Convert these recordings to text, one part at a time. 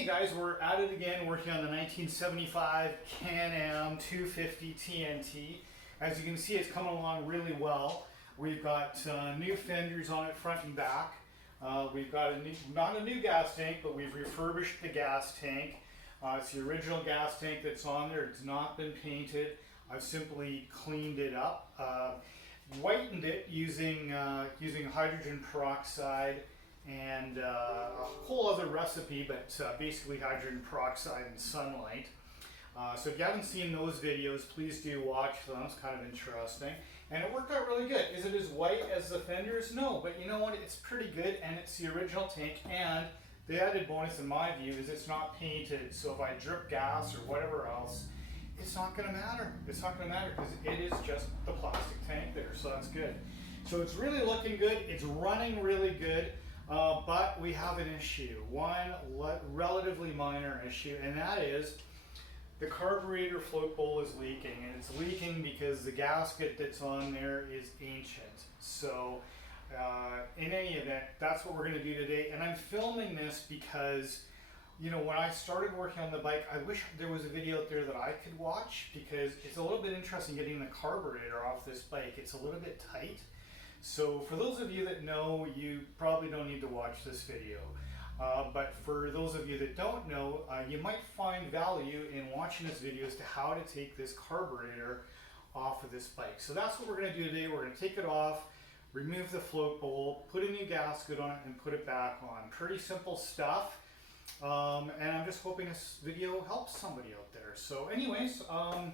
Okay guys, we're at it again, working on the 1975 Can-Am 250 TNT. As you can see, it's coming along really well. We've got new fenders on it front and back. We've got not a new gas tank, but we've refurbished the gas tank. It's the original gas tank that's on there. It's not been painted. I've simply cleaned it up, whitened it using hydrogen peroxide and a whole other recipe, but basically hydrogen peroxide and sunlight. So if you haven't seen those videos, please do watch them. It's kind of interesting. And it worked out really good. Is it as white as the fenders? No, but you know what? It's pretty good, and it's the original tank. And the added bonus in my view is it's not painted. So if I drip gas or whatever else, it's not going to matter. It's not going to matter because it is just the plastic tank there. So that's good. So it's really looking good. It's running really good. But we have an issue, one relatively minor issue, and that is the carburetor float bowl is leaking, and it's leaking because the gasket that's on there is ancient. So in any event, that's what we're going to do today. And I'm filming this because, you know, when I started working on the bike, I wish there was a video out there that I could watch, because it's a little bit interesting getting the carburetor off this bike. It's a little bit tight. So for those of you that know, you probably don't need to watch this video. But for those of you that don't know, you might find value in watching this video as to how to take this carburetor off of this bike. So that's what we're going to do today. We're going to take it off, remove the float bowl, put a new gasket on it, and put it back on. Pretty simple stuff. And I'm just hoping this video helps somebody out there. So anyways,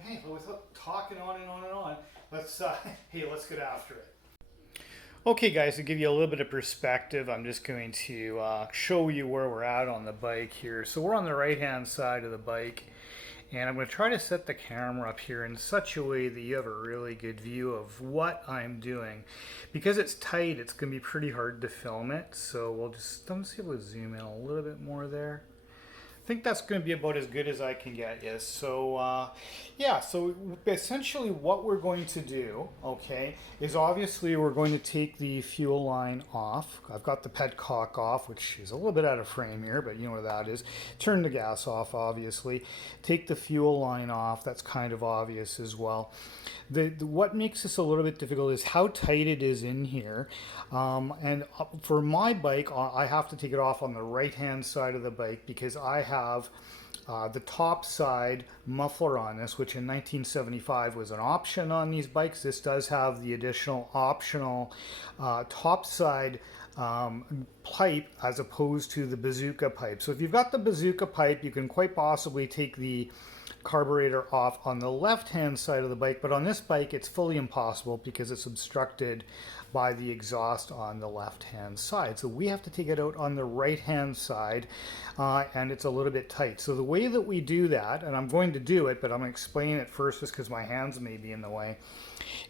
hey, without talking on and on and on, let's get after it. Okay guys, to give you a little bit of perspective, I'm just going to show you where we're at on the bike here. So we're on the right hand side of the bike, and I'm going to try to set the camera up here in such a way that you have a really good view of what I'm doing. Because it's tight, it's going to be pretty hard to film it, so let's see if we'll zoom in a little bit more there. I think that's going to be about as good as I can get. Yes. So yeah, so essentially what we're going to do, okay, is obviously we're going to take the fuel line off. I've got the petcock off, which is a little bit out of frame here, but you know what that is. Turn the gas off, obviously. Take the fuel line off. That's kind of obvious as well. What makes this a little bit difficult is how tight it is in here. And for my bike, I have to take it off on the right hand side of the bike because I have the top side muffler on this, which in 1975 was an option on these bikes. This does have the additional optional top side pipe as opposed to the bazooka pipe. So if you've got the bazooka pipe, you can quite possibly take the carburetor off on the left hand side of the bike, but on this bike it's fully impossible because it's obstructed by the exhaust on the left hand side. So we have to take it out on the right hand side, and it's a little bit tight. So the way that we do that, and I'm going to do it, but I'm going to explain it first just because my hands may be in the way,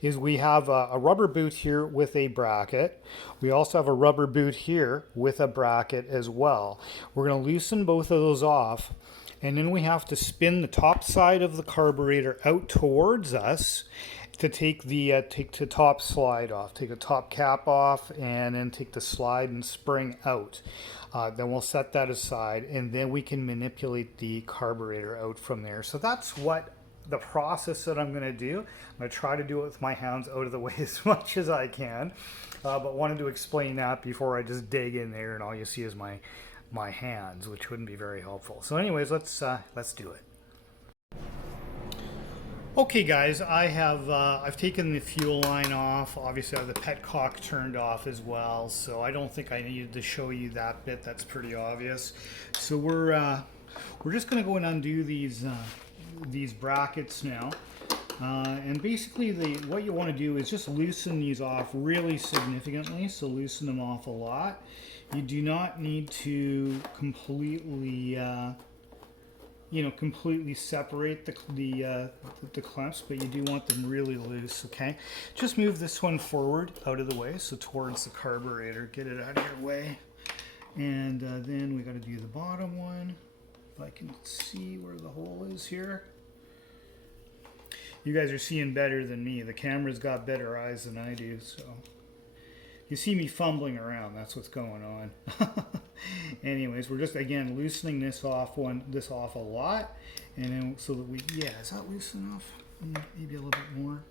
is we have a rubber boot here with a bracket. We also have a rubber boot here with a bracket as well. We're going to loosen both of those off, and then we have to spin the top side of the carburetor out towards us to take the top slide off. Take the top cap off and then take the slide and spring out. Then we'll set that aside, and then we can manipulate the carburetor out from there. So that's what the process that I'm going to do. I'm going to try to do it with my hands out of the way as much as I can, but wanted to explain that before I just dig in there and all you see is my hands, which wouldn't be very helpful. So anyways, let's do it. Okay guys, I've taken the fuel line off. Obviously I have the petcock turned off as well, so I don't think I needed to show you that bit. That's pretty obvious. So we're just going to go and undo these brackets now. And basically what you want to do is just loosen these off really significantly, so loosen them off a lot. You do not need to completely completely separate the clamps, but you do want them really loose. Okay, just move this one forward out of the way, so towards the carburetor. Get it out of your way, and then we got to do the bottom one. If I can see where the hole is here. You guys are seeing better than me. The camera's got better eyes than I do, so You see me fumbling around, that's what's going on. Anyways, we're just, again, loosening this off a lot. And then, so that we, yeah, is that loose enough? Maybe a little bit more.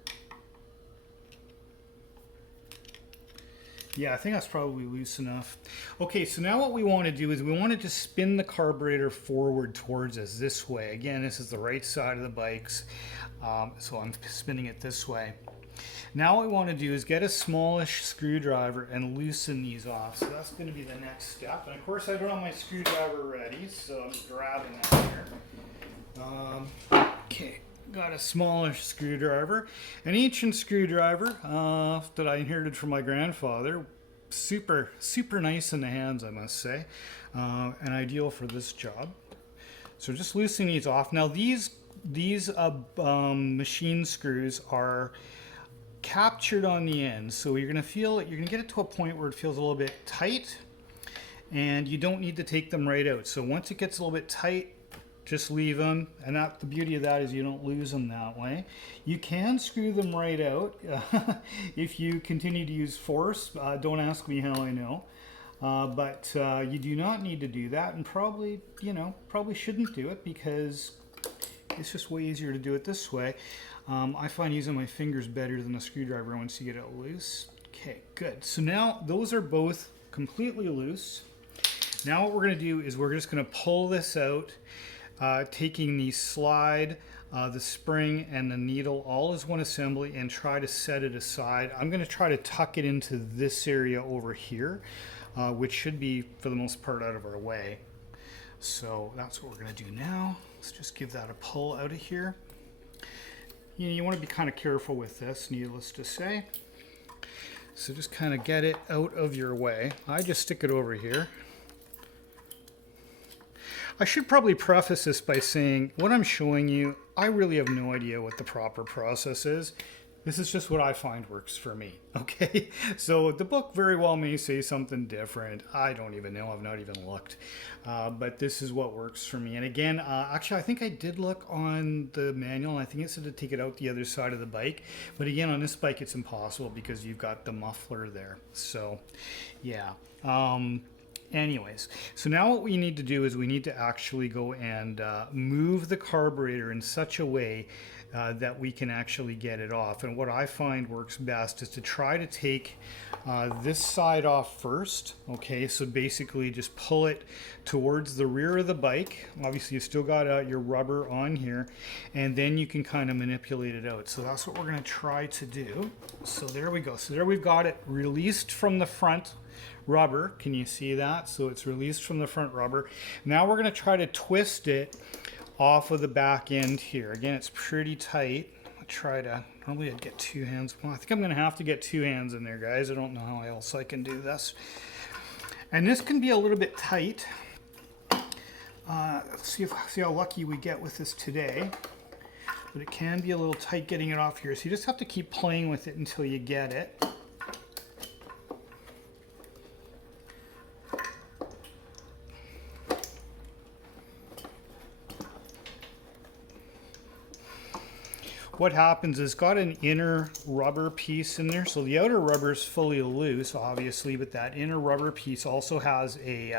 Yeah, I think that's probably loose enough. Okay, so now what we want to do is we want to spin the carburetor forward towards us this way. Again, this is the right side of the bikes, so I'm spinning it this way. Now what we want to do is get a smallish screwdriver and loosen these off. So that's going to be the next step. And of course I don't have my screwdriver ready, so I'm grabbing that here. Okay. Got a smallish screwdriver, an ancient screwdriver that I inherited from my grandfather. Super nice in the hands, I must say, and ideal for this job. So just loosening these off. Now these machine screws are captured on the end, so you're gonna get it to a point where it feels a little bit tight, and you don't need to take them right out. So once it gets a little bit tight, just leave them, and the beauty of that is you don't lose them that way. You can screw them right out if you continue to use force. Don't ask me how I know, but you do not need to do that, and probably shouldn't do it because it's just way easier to do it this way. I find using my fingers better than a screwdriver once you get it loose. Okay, good. So now those are both completely loose. Now what we're going to do is we're just going to pull this out. Taking the slide, the spring, and the needle all as one assembly and try to set it aside. I'm going to try to tuck it into this area over here, which should be, for the most part, out of our way. So that's what we're going to do now. Let's just give that a pull out of here. You want to be kind of careful with this, needless to say. So just kind of get it out of your way. I just stick it over here. I should probably preface this by saying what I'm showing you, I really have no idea what the proper process is. This is just what I find works for me, okay? So the book very well may say something different. I don't even know, I've not even looked. But this is what works for me. And again, actually I think I did look on the manual, and I think it said to take it out the other side of the bike. But again, on this bike it's impossible because you've got the muffler there. So yeah. Anyways, so now what we need to do is we need to actually go and move the carburetor in such a way that we can actually get it off. And what I find works best is to try to take this side off first. Okay, so basically just pull it towards the rear of the bike. Obviously you still got your rubber on here, and then you can kind of manipulate it out. So that's what we're going to try to do. So there we go. So there we've got it released from the front rubber. Can you see that? So it's released from the front rubber. Now we're going to try to twist it off of the back end here. Again, it's pretty tight. I'll try to, probably I'd get two hands. Well, I think I'm going to have to get two hands in there, guys. I don't know how else I can do this. And this can be a little bit tight. Let's see how lucky we get with this today. But it can be a little tight getting it off here. So you just have to keep playing with it until you get it. What happens is it's got an inner rubber piece in there. So the outer rubber is fully loose, obviously, but that inner rubber piece also has a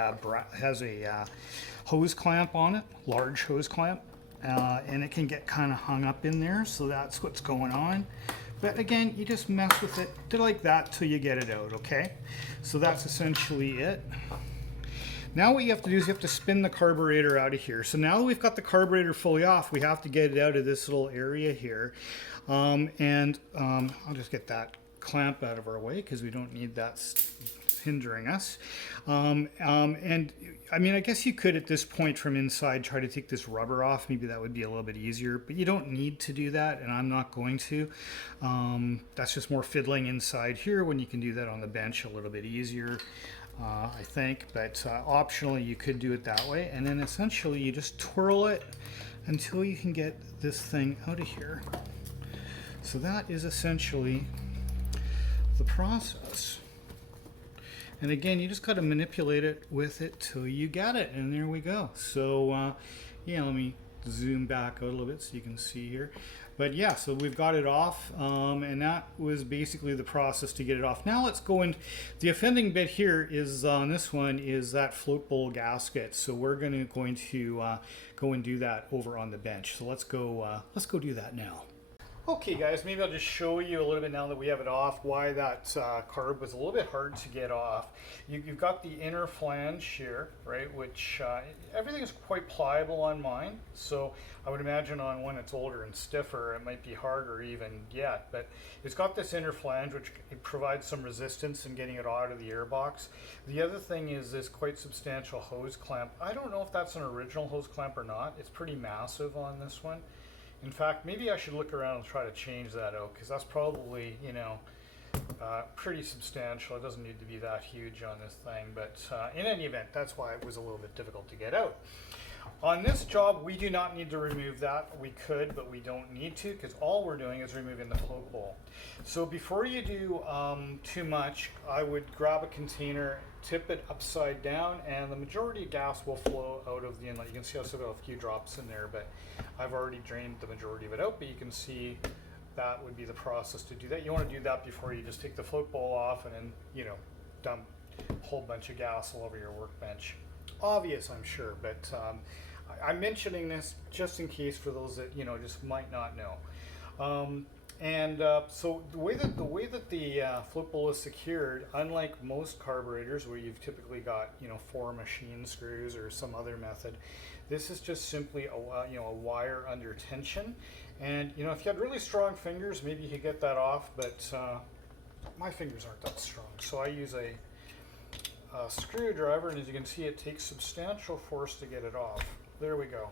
hose clamp on it, large hose clamp, and it can get kind of hung up in there. So that's what's going on. But again, you just mess with it like that till you get it out, okay? So that's essentially it. Now what you have to do is you have to spin the carburetor out of here. So now that we've got the carburetor fully off, we have to get it out of this little area here. I'll just get that clamp out of our way because we don't need that hindering us. And I mean, I guess you could at this point from inside try to take this rubber off. Maybe that would be a little bit easier, but you don't need to do that, and I'm not going to. That's just more fiddling inside here when you can do that on the bench a little bit easier. I think, but optionally you could do it that way, and then essentially you just twirl it until you can get this thing out of here. So that is essentially the process. And again, you just got to manipulate it with it till you get it, and there we go. So yeah, let me zoom back out a little bit so you can see here. But yeah, so we've got it off, and that was basically the process to get it off. Now let's go in. The offending bit here is on this one is that float bowl gasket. So we're going to go and do that over on the bench. So let's go do that now. Okay guys, maybe I'll just show you a little bit now that we have it off why that carb was a little bit hard to get off. You've got the inner flange here, right, which everything is quite pliable on mine. So I would imagine on one that's older and stiffer, it might be harder even yet. But it's got this inner flange which it provides some resistance in getting it out of the air box. The other thing is this quite substantial hose clamp. I don't know if that's an original hose clamp or not. It's pretty massive on this one. In fact, maybe I should look around and try to change that out, because that's probably, you know, pretty substantial. It doesn't need to be that huge on this thing, but in any event, that's why it was a little bit difficult to get out. On this job, we do not need to remove that. We could, but we don't need to, because all we're doing is removing the float bowl. So before you do too much, I would grab a container, tip it upside down, and the majority of gas will flow out of the inlet. You can see I've still got a few drops in there, but I've already drained the majority of it out, but you can see that would be the process to do that. You want to do that before you just take the float bowl off and then, you know, dump a whole bunch of gas all over your workbench. Obvious, I'm sure, but I'm mentioning this just in case for those that, you know, just might not know. So the way that the float bowl is secured, unlike most carburetors where you've typically got, you know, 4 machine screws or some other method, this is just simply a wire under tension. And you know, if you had really strong fingers, maybe you could get that off, but my fingers aren't that strong, so I use a screwdriver, and as you can see, it takes substantial force to get it off. There we go.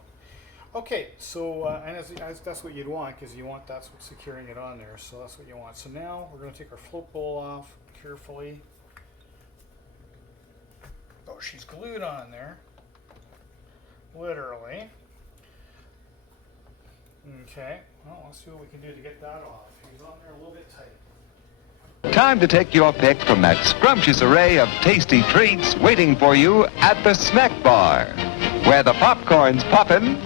Okay, so and as that's what you'd want, because you want that's what's securing it on there, so that's what you want. So now we're going to take our float bowl off carefully. Oh, she's glued on there, literally. Okay, well, let's see what we can do to get that off. He's on there a little bit tight. Time to take your pick from that scrumptious array of tasty treats waiting for you at the snack bar, where the popcorn's poppin',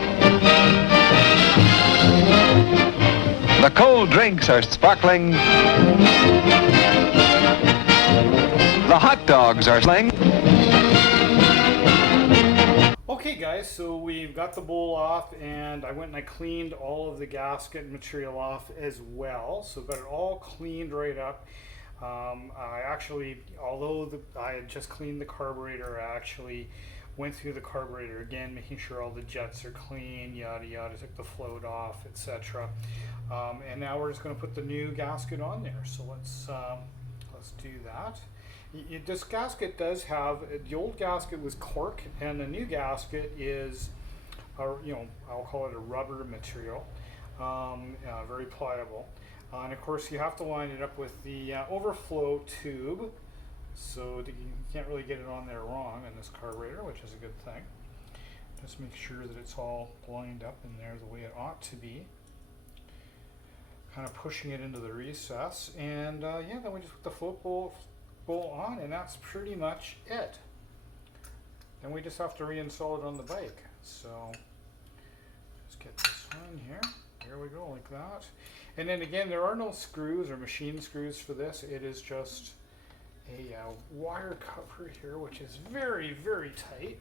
the cold drinks are sparkling, the hot dogs are sling. Okay guys, so we've got the bowl off, and I went and I cleaned all of the gasket material off as well. So got it all cleaned right up. I actually, although I had just cleaned the carburetor, I actually went through the carburetor again, making sure all the jets are clean, yada yada, took the float off, etc. And now we're just going to put the new gasket on there. So let's do that. This gasket does have, the old gasket was cork, and the new gasket is, you know, I'll call it a rubber material, very pliable. And of course you have to line it up with the overflow tube, so that you can't really get it on there wrong in this carburetor, which is a good thing. Just make sure that it's all lined up in there the way it ought to be. Kind of pushing it into the recess, and yeah, then we just put the float bowl on, and that's pretty much it. Then we just have to reinstall it on the bike. So let's get this one here. Here we go, like that. And then again, there are no screws or machine screws for this. It is just a wire cover here, which is very, very tight.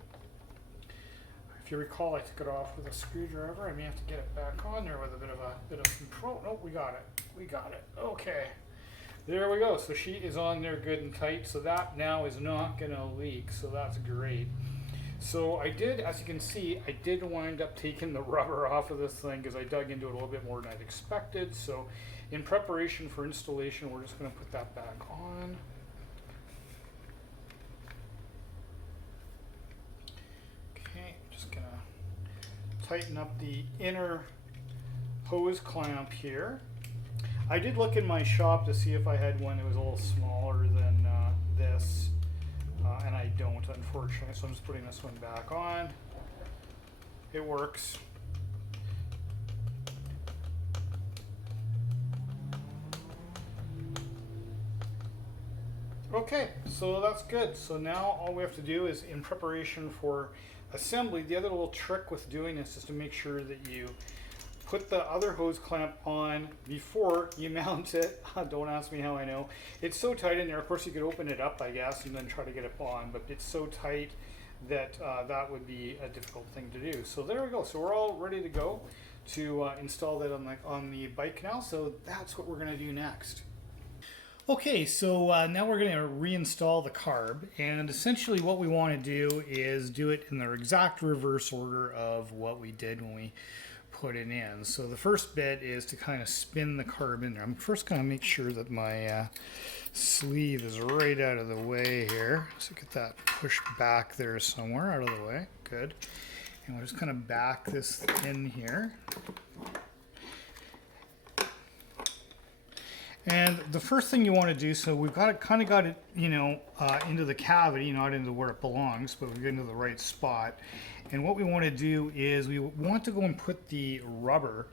If you recall, I took it off with a screwdriver. I may have to get it back on there with a bit of control. Nope, we got it. We got it. Okay. There we go. So she is on there good and tight. So that now is not going to leak. So that's great. So I did, as you can see, I did wind up taking the rubber off of this thing because I dug into it a little bit more than I'd expected. So in preparation for installation, we're just going to put that back on. Okay, just going to tighten up the inner hose clamp here. I did look in my shop to see if I had one that was a little smaller than this, and I don't, unfortunately, so I'm just putting this one back on. It works. Okay, so that's good. So now all we have to do is, in preparation for assembly, the other little trick with doing this is to make sure that you put the other hose clamp on before you mount it. Don't ask me how I know. It's so tight in there. Of course, you could open it up, I guess, and then try to get it on, but it's so tight that that would be a difficult thing to do. So there we go. So we're all ready to go to install that on the bike now. So that's what we're going to do next. Okay, so now we're going to reinstall the carb, and essentially what we want to do is do it in the exact reverse order of what we did when we put it in. So the first bit is to kind of spin the carb in there. I'm first going to make sure that my sleeve is right out of the way here. So get that pushed back there somewhere out of the way. Good. And we'll just kind of back this in here. And the first thing you want to do, so we've got it, kind of got it, you know, into the cavity, not into where it belongs, but we get into the right spot. And what we want to do is we want to go and put the rubber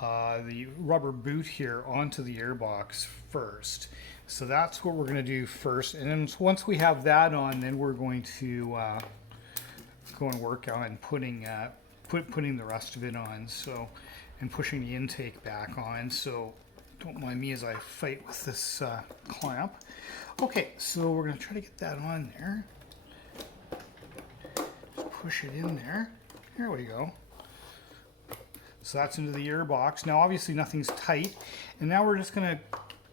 boot here onto the airbox first. So that's what we're going to do first. And then once we have that on, then we're going to go and work on putting the rest of it on. So, and pushing the intake back on. So don't mind me as I fight with this clamp. Okay, so we're going to try to get that on there. Just push it in there. There we go. So that's into the air box. Now obviously nothing's tight. And now we're just going to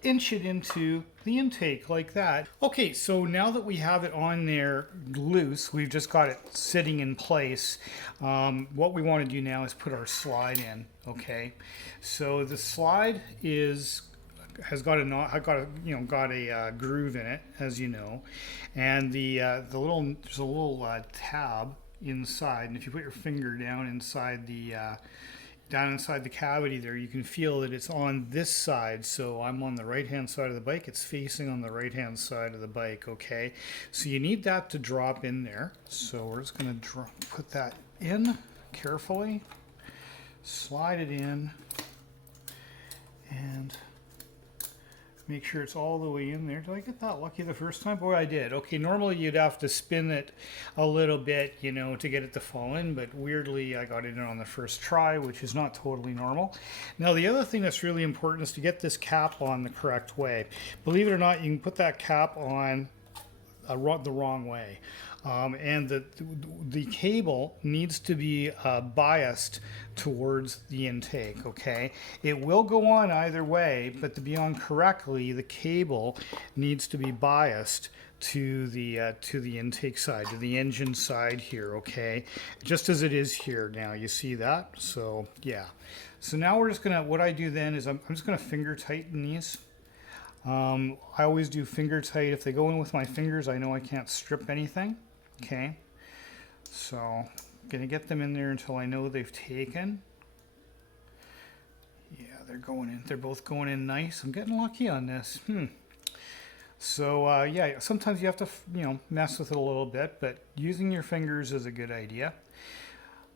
inch it into the intake like that. Okay, so now that we have it on there loose, we've just got it sitting in place. What we want to do now is put our slide in. Okay, so the slide has got a groove in it, as you know, and there's a little tab inside, and if you put your finger down inside the cavity there, you can feel that it's on this side. So I'm on the right hand side of the bike, it's facing on the right hand side of the bike. Okay, so you need that to drop in there. So we're just going to put that in carefully, slide it in, and make sure it's all the way in there. Did I get that lucky the first time? Boy, I did. Okay, normally you'd have to spin it a little bit, you know, to get it to fall in, but weirdly I got it in on the first try, which is not totally normal. Now the other thing that's really important is to get this cap on the correct way. Believe it or not, you can put that cap on the wrong way. And the cable needs to be biased towards the intake. Okay, it will go on either way, but to be on correctly, the cable needs to be biased to the intake side, to the engine side here. Okay, just as it is here now. You see that? So yeah. So now we're just gonna. What I do then is I'm just gonna finger tighten these. I always do finger tight. If they go in with my fingers, I know I can't strip anything. Okay, so I'm gonna get them in there until I know they've taken. Yeah, they're going in. They're both going in nice. I'm getting lucky on this. So yeah, sometimes you have to, you know, mess with it a little bit, but using your fingers is a good idea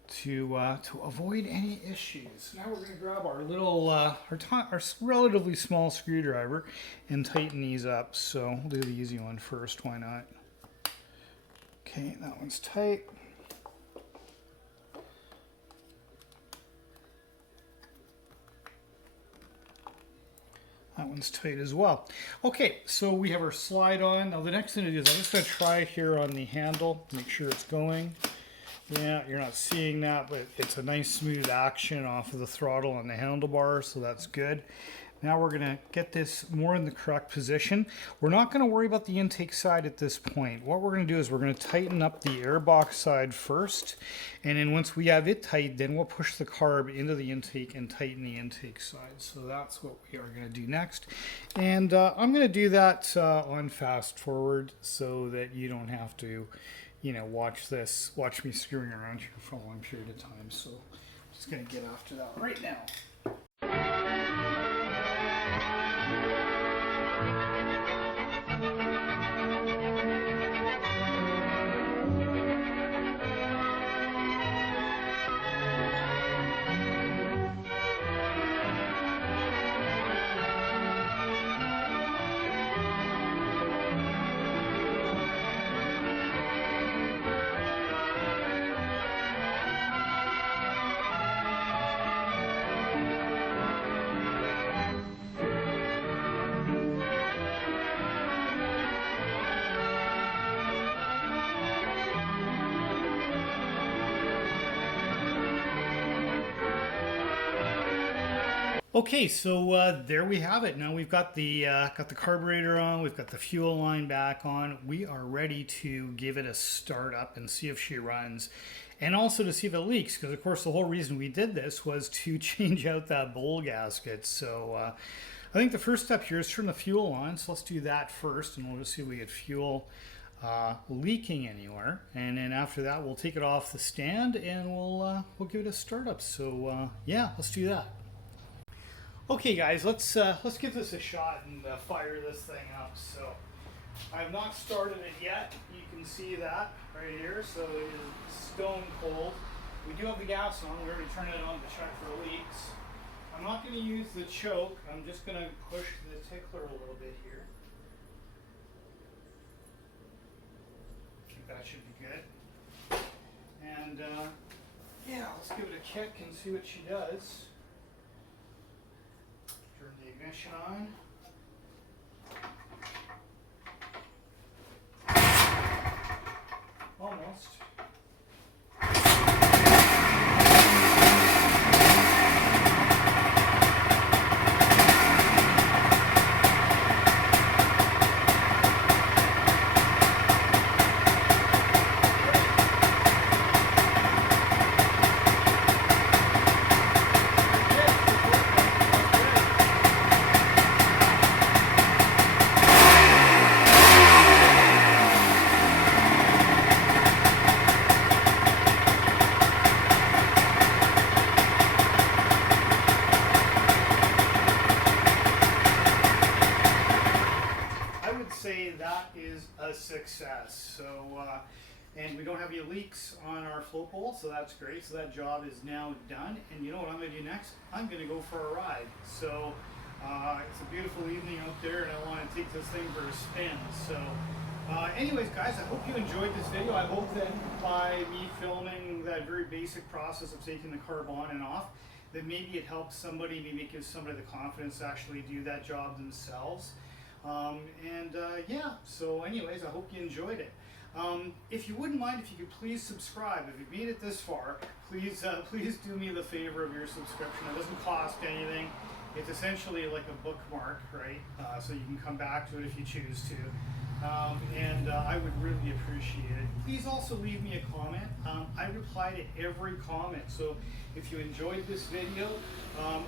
to avoid any issues. Now we're gonna grab our little our relatively small screwdriver and tighten these up. So we'll do the easy one first. Why not? Okay, that one's tight. That one's tight as well. Okay, so we have our slide on. Now the next thing to do is I'm just going to try here on the handle, make sure it's going. Yeah, you're not seeing that, but it's a nice smooth action off of the throttle on the handlebar, so that's good. Now we're going to get this more in the correct position. We're not going to worry about the intake side at this point. What we're going to do is we're going to tighten up the airbox side first, and then once we have it tight, then we'll push the carb into the intake and tighten the intake side. So that's what we are going to do next. And I'm going to do that on fast forward so that you don't have to, you know, watch me screwing around here for a long period of time. So I'm just going to get after that right now. Okay, so there we have it. Now we've got the carburetor on, we've got the fuel line back on. We are ready to give it a start up and see if she runs, and also to see if it leaks. Because of course the whole reason we did this was to change out that bowl gasket. So I think the first step here is turn the fuel on. So let's do that first, and we'll just see if we get fuel leaking anywhere. And then after that, we'll take it off the stand and we'll give it a start up. So yeah, let's do that. Okay guys, let's give this a shot and fire this thing up. So I have not started it yet. You can see that right here. So it is stone cold. We do have the gas on. We already turned it on to check for leaks. I'm not going to use the choke. I'm just going to push the tickler a little bit here. I think that should be good. And yeah, let's give it a kick and see what she does. Turn the ignition on. Almost. Say that is a success. So and we don't have any leaks on our float bowl, so that's great. So that job is now done. And you know what I'm going to do next? I'm going to go for a ride. So it's a beautiful evening out there, and I want to take this thing for a spin. So anyways guys, I hope you enjoyed this video. I hope that by me filming that very basic process of taking the carb on and off, that maybe it helps somebody, maybe it gives somebody the confidence to actually do that job themselves. Yeah, so anyways, I hope you enjoyed it. If you wouldn't mind, if you could please subscribe. If you've made it this far, please do me the favor of your subscription. It doesn't cost anything. It's essentially like a bookmark, right? So you can come back to it if you choose to. I would really appreciate it. Please also leave me a comment. I reply to every comment. So if you enjoyed this video,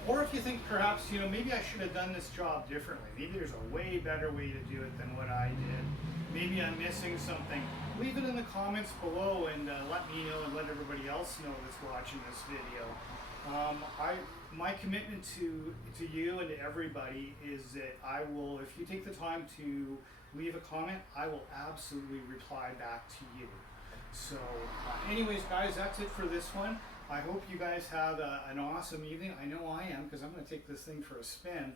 or if you think perhaps, you know, maybe I should have done this job differently. Maybe there's a way better way to do it than what I did. Maybe I'm missing something. Leave it in the comments below and let me know and let everybody else know that's watching this video. My commitment to you and to everybody is that I will, if you take the time to leave a comment, I will absolutely reply back to you. So anyways guys, that's it for this one. I hope you guys have an awesome evening. I know I am, because I'm going to take this thing for a spin.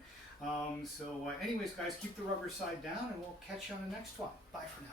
Anyways guys, keep the rubber side down and we'll catch you on the next one. Bye for now.